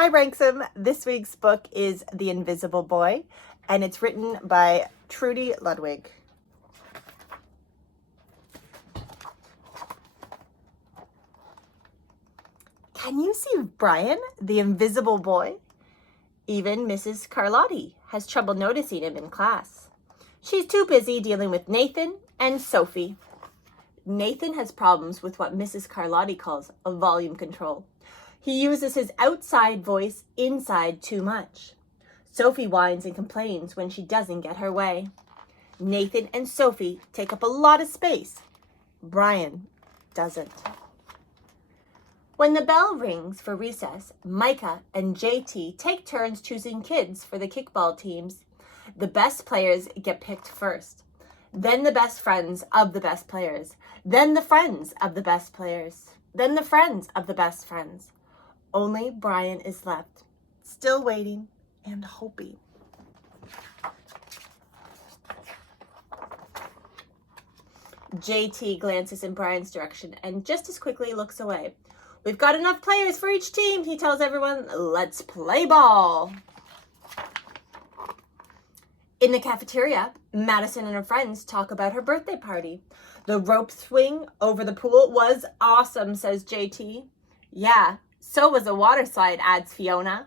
Hi, Branksome. This week's book is The Invisible Boy, and it's written by Trudy Ludwig. Can you see Brian, the invisible boy? Even Mrs. Carlotti has trouble noticing him in class. She's too busy dealing with Nathan and Sophie. Nathan has problems with what Mrs. Carlotti calls a volume control. He uses his outside voice inside too much. Sophie whines and complains when she doesn't get her way. Nathan and Sophie take up a lot of space. Brian doesn't. When the bell rings for recess, Micah and JT take turns choosing kids for the kickball teams. The best players get picked first. Then the best friends of the best players. Then the friends of the best players. Then the friends of the best friends. Only Brian is left, still waiting and hoping. JT glances in Brian's direction and just as quickly looks away. We've got enough players for each team, he tells everyone. Let's play ball. In the cafeteria, Madison and her friends talk about her birthday party. The rope swing over the pool was awesome, says JT. Yeah, so was a water slide, adds Fiona.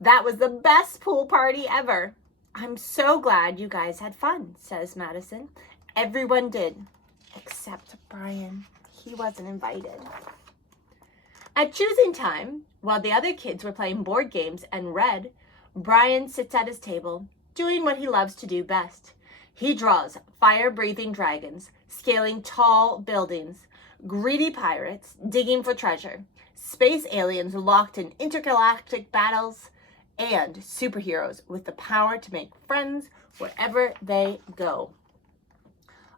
That was the best pool party ever. I'm so glad you guys had fun, says Madison. Everyone did, except Brian. He wasn't invited. At choosing time, while the other kids were playing board games and read, Brian sits at his table, doing what he loves to do best. He draws fire-breathing dragons, scaling tall buildings, greedy pirates digging for treasure, space aliens locked in intergalactic battles, and superheroes with the power to make friends wherever they go.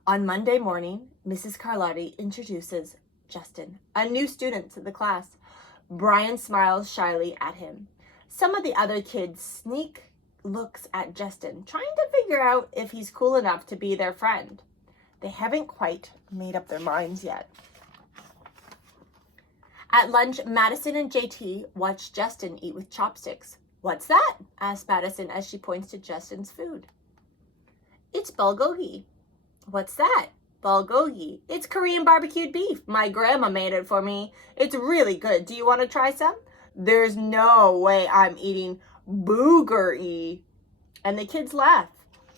On Monday morning, Mrs. Carlotti introduces Justin, a new student to the class. Brian smiles shyly at him. Some of the other kids sneak looks at Justin, trying to figure out if he's cool enough to be their friend. They haven't quite made up their minds yet. At lunch, Madison and JT watch Justin eat with chopsticks. What's that? Asks Madison as she points to Justin's food. It's bulgogi. What's that? Bulgogi. It's Korean barbecued beef. My grandma made it for me. It's really good. Do you want to try some? There's no way I'm eating booger-y. And the kids laugh.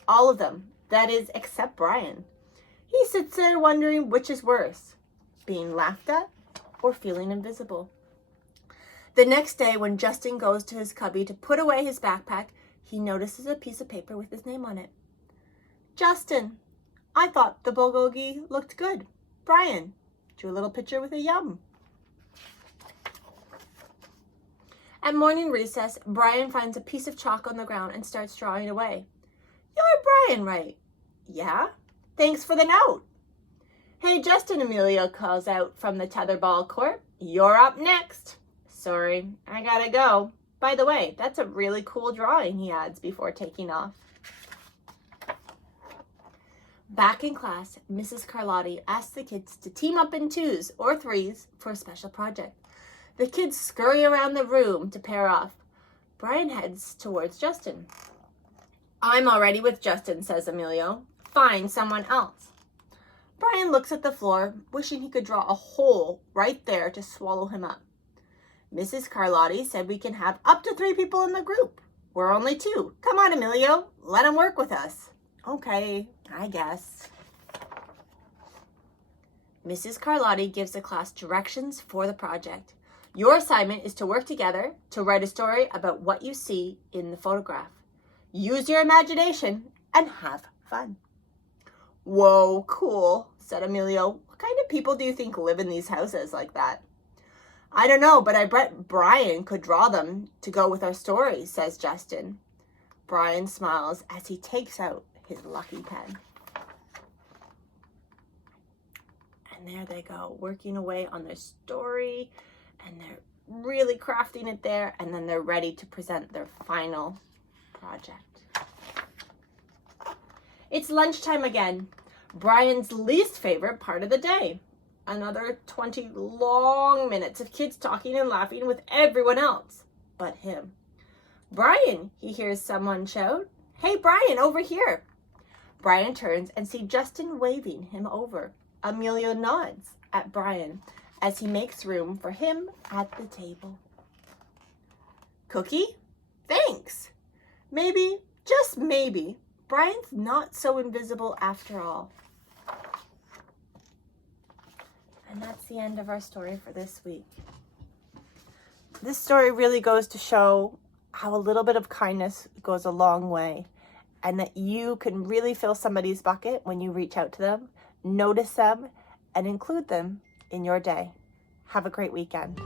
All of them. That is, except Brian. He sits there wondering which is worse, being laughed at or feeling invisible. The next day, when Justin goes to his cubby to put away his backpack, he notices a piece of paper with his name on it. Justin, I thought the bulgogi looked good. Brian, drew a little picture with a yum. At morning recess, Brian finds a piece of chalk on the ground and starts drawing away. You're Brian, right? Yeah? Thanks for the note. Hey, Justin, Amelia calls out from the tetherball court. You're up next. Sorry, I gotta go. By the way, that's a really cool drawing, he adds before taking off. Back in class, Mrs. Carlotti asks the kids to team up in twos or threes for a special project. The kids scurry around the room to pair off. Brian heads towards Justin. I'm already with Justin, says Emilio. Find someone else. Brian looks at the floor, wishing he could draw a hole right there to swallow him up. Mrs. Carlotti said we can have up to 3 people in the group. We're only 2. Come on, Emilio. Let him work with us. Okay, I guess. Mrs. Carlotti gives the class directions for the project. Your assignment is to work together to write a story about what you see in the photograph. Use your imagination and have fun. Whoa, cool, said Emilio. What kind of people do you think live in these houses like that? I don't know, but I bet Brian could draw them to go with our story, says Justin. Brian smiles as he takes out his lucky pen. And there they go, working away on their story, and they're really crafting it there, and then they're ready to present their final project. It's lunchtime again, Brian's least favorite part of the day. Another 20 long minutes of kids talking and laughing with everyone else. but him. "Brian," he hears someone shout. "Hey, Brian, over here." Brian turns and sees Justin waving him over. Amelia nods at Brian as he makes room for him at the table. "Cookie? Thanks." Maybe, just maybe, Brian's not so invisible after all. And that's the end of our story for this week. This story really goes to show how a little bit of kindness goes a long way, and that you can really fill somebody's bucket when you reach out to them, notice them, and include them in your day. Have a great weekend.